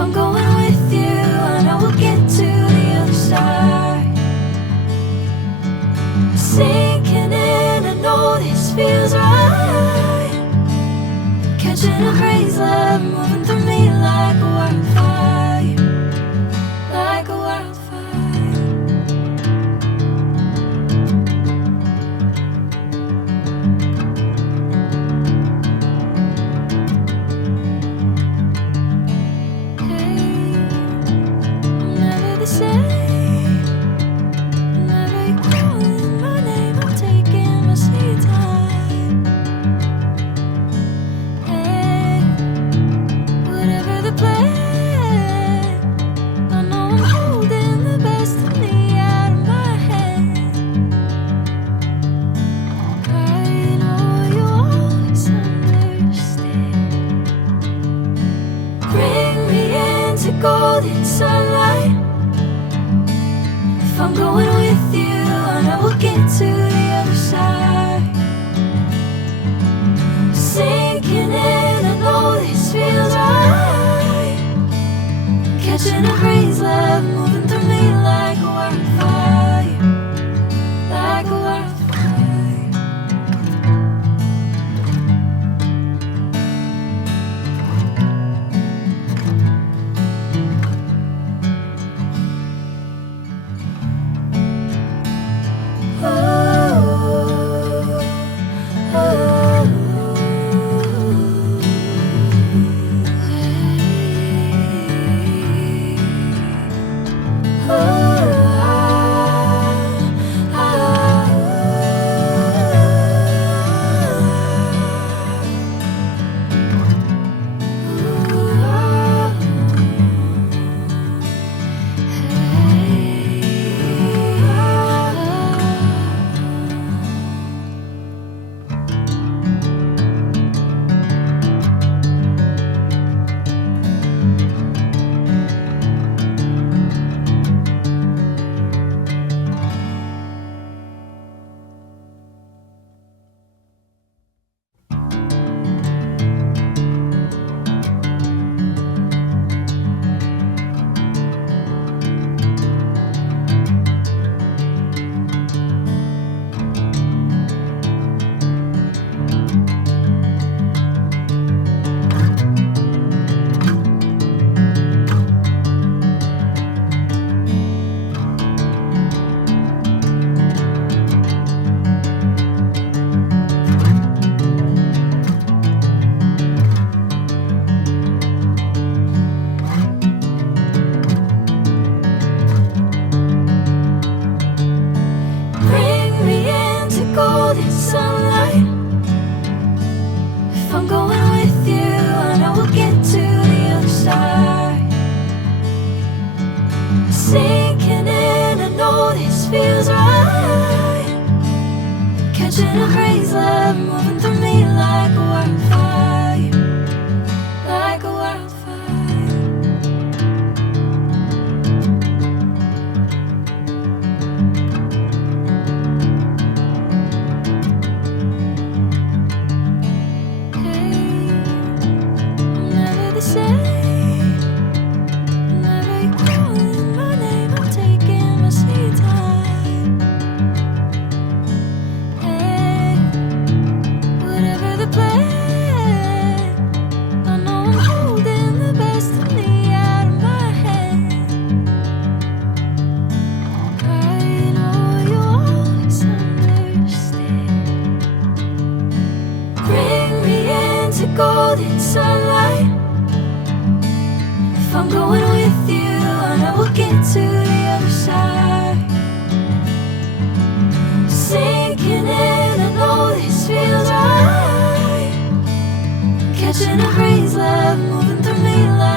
I'm going with you, I know we'll get to the other side. Sinking in, I know this feels right. Catching a crazy love, moving through me like a wildfire, like a wildfire. Golden sunlight. If I'm going with you, I know we'll get to the other side. Sinking in, I know this feels right. Catching a crazy love, moving through me like a wildfire, like a wildfire. Catching a crazy love, moving through me like a wildfire, like a wildfire. Hey, I'm never the same. Whenever you're calling my name, I'm taking my sweet time. Golden sunlight. If I'm going with you, I know we'll get to the other side. Sinking in, I know this feels right. Catching a crazy love, moving through me like